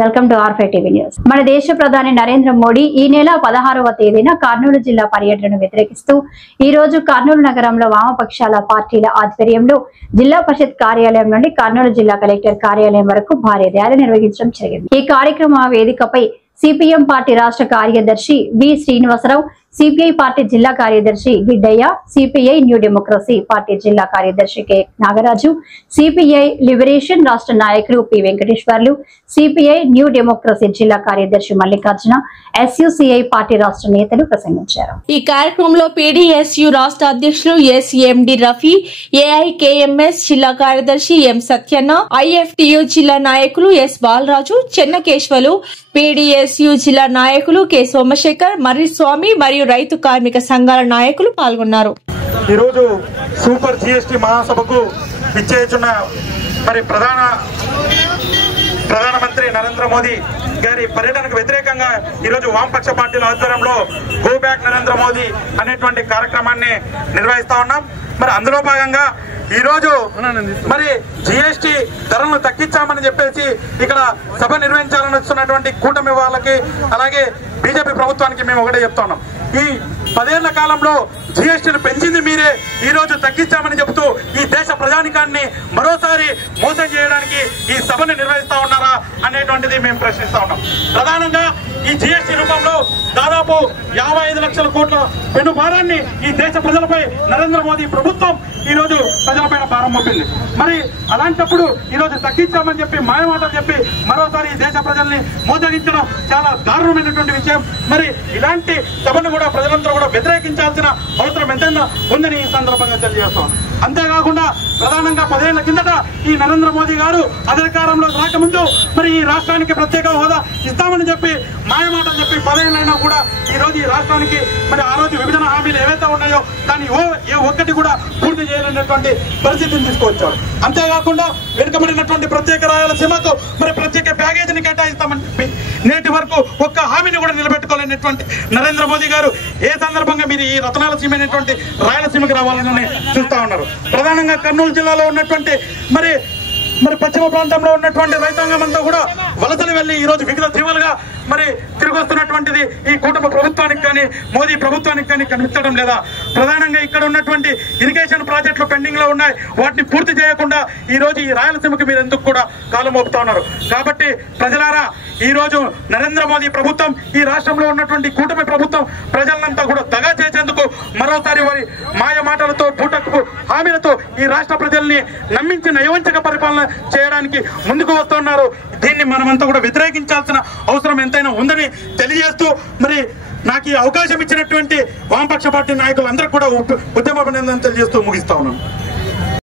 Welcome to R5 TV news. మన దేశ ప్రధాని నరేంద్ర మోడీ ఈ నెల 16వ తేదీన కర్నూలు జిల్లా పర్యటనను వ్యతిరేకిస్తూ ఈ రోజు కర్నూలు నగరంలో వామపక్షాల పార్టీల ఆధ్వర్యంలో జిల్లా పరిషత్ కార్యాలయం నుండి కర్నూలు జిల్లా కలెక్టర్ కార్యాలయం వరకు భారీ ర్యాలీ నిర్వహించడం జరిగింది. ఈ కార్యక్రమ వేదికపై సిపిఎం పార్టీ రాష్ట్ర కార్యదర్శి వి శ్రీనివాసరావు, సిపిఐ పార్టీ జిల్లా కార్యదర్శి Giddaiah, CPI new democracy party జిల్లా కార్యదర్శి కె నాగరాజు, సిపిఐ లిబరేషన్ రాష్ట్ర నాయకులు P Venkateswarlu, CPI new democracy జిల్లా కార్యదర్శి మల్లికార్జున, ఎస్యుసిఐ పార్టీ రాష్ట్ర నేతలు ప్రసంగించారు. ఈ కార్యక్రమంలో పీడీఎస్యు రాష్ట్ర అధ్యక్షులు ఎస్ఎండి రఫీ, ఏఐకేఎంఎస్ జిల్లా కార్యదర్శి ఎం సత్యన్న, ఐఎఫ్టియు జిల్లా నాయకులు ఎస్ బాలరాజు, చెన్నకేశ్వలు, పీడీఎస్యు జిల్లా నాయకులు కె సోమశేఖర్, మర్రిస్వామి మరియు రైతు కార్మిక సంఘాల నాయకులు పాల్గొన్నారు. ఈరోజు సూపర్ జిఎస్టీ మహాసభకు విచ్చేస్తున్న మరి ప్రధానమంత్రి నరేంద్ర మోదీ గారి పర్యటనకు వ్యతిరేకంగా ఈరోజు వామపక్ష పార్టీల ఆధ్వర్యంలో గో బ్యాక్ నరేంద్ర మోదీ అనేటువంటి కార్యక్రమాన్ని నిర్వహిస్తా ఉన్నాం. మరి అందులో భాగంగా ఈరోజు మరి జిఎస్టీ ధరలను తగ్గించామని చెప్పేసి ఇక్కడ సభ నిర్వహించాలని వస్తున్నటువంటి కూటమి వాళ్ళకి అలాగే బీజేపీ ప్రభుత్వానికి మేము ఒకటే చెప్తా ఉన్నాం. ఈ 10 ఏళ్ల కాలంలో జిఎస్టీని పెంచింది మీరే, ఈ రోజు తగ్గించామని చెబుతూ ఈ దేశ ప్రజానికాన్ని మరోసారి మోసం చేయడానికి ఈ సభను నిర్వహిస్తా ఉన్నారా అనేటువంటిది మేము ప్రశ్నిస్తా ఉన్నాం. ప్రధానంగా ఈ జిఎస్టీ రూపంలో దాదాపు 55 లక్షల కోట్ల పెను భారాన్ని ఈ దేశ ప్రజలపై నరేంద్ర మోదీ ప్రభుత్వం ఈ రోజు ప్రజలపైన భారం మోపింది. మరి అలాంటప్పుడు ఈ రోజు తగ్గించామని చెప్పి మాయమాటలు చెప్పి మరోసారి ఈ దేశ ప్రజల్ని మోసగించడం చాలా దారుణమైనటువంటి విషయం. మరి ఇలాంటి సభను కూడా ప్రజలందరూ కూడా వ్యతిరేకించాల్సిన అవసరం ఎంతైనా ఉందని ఈ సందర్భంగా తెలియజేస్తాం. అంతేకాకుండా ప్రధానంగా 10 ఏళ్ల కిందట ఈ నరేంద్ర మోదీ గారు అధికారంలో రాకముందు మరి ఈ రాష్ట్రానికి ప్రత్యేక హోదా ఇస్తామని చెప్పి మాయమాటలు చెప్పి 10 ఏళ్ళైనా కూడా ఈ రోజు ఈ రాష్ట్రానికి మరి ఆ రోజు విభజన హామీలు ఏవైతే ఉన్నాయో దాన్ని ఏ ఒక్కటి కూడా పూర్తి చేయలేనటువంటి పరిస్థితిని తీసుకొచ్చారు. అంతేకాకుండా వెనుకబడినటువంటి ప్రత్యేక రాయలసీమకు మరి ప్రత్యేక ప్యాకేజీని కేటాయిస్తామని చెప్పి నేటి వరకు ఒక్క హామీని కూడా నిలబెట్టుకోలేనటువంటి నరేంద్ర మోదీ గారు ఏ సందర్భంగా మీరు ఈ రతనాల సీమ అనేటువంటి రాయలసీమకు రావాలని చూస్తా ఉన్నారు. ప్రధానంగా కర్నూలు జిల్లాలో ఉన్నటువంటి మరి పశ్చిమ ప్రాంతంలో ఉన్నటువంటి రైతాంగం అంతా కూడా వలసలు వెళ్లి ఈ రోజు వివిధ తీవ్రంగా మరి తిరిగి వస్తున్నటువంటిది ఈ కూటమి ప్రభుత్వానికి కానీ మోదీ ప్రభుత్వానికి కానీ కనిపించడం లేదా. ప్రధానంగా ఇక్కడ ఉన్నటువంటి ఇరిగేషన్ ప్రాజెక్టులు పెండింగ్ లో ఉన్నాయి, వాటిని పూర్తి చేయకుండా ఈ రోజు ఈ రాయలసీమకు మీరు ఎందుకు కూడా కాలు మోపుతా ఉన్నారు. కాబట్టి ప్రజలారా, ఈ రోజు నరేంద్ర మోదీ ప్రభుత్వం ఈ రాష్ట్రంలో ఉన్నటువంటి కూటమి ప్రభుత్వం ప్రజలంతా కూడా దగా చేసేందుకు మరోసారి వారి మాయ మాటలతో పూటకు హామీలతో ఈ రాష్ట్ర ప్రజల్ని నమ్మించి నయవంచక పరిపాలన చేయడానికి ముందుకు వస్తున్నారు. దీన్ని మనమంతా కూడా వ్యతిరేకించాల్సిన అవసరం ఎంతైనా ఉందని తెలియజేస్తూ మరి నాకు ఈ అవకాశం ఇచ్చినటువంటి వామపక్ష పార్టీ నాయకులందరూ కూడా ఉద్యమ అభినందనలు తెలియజేస్తూ ముగిస్తా ఉన్నాను.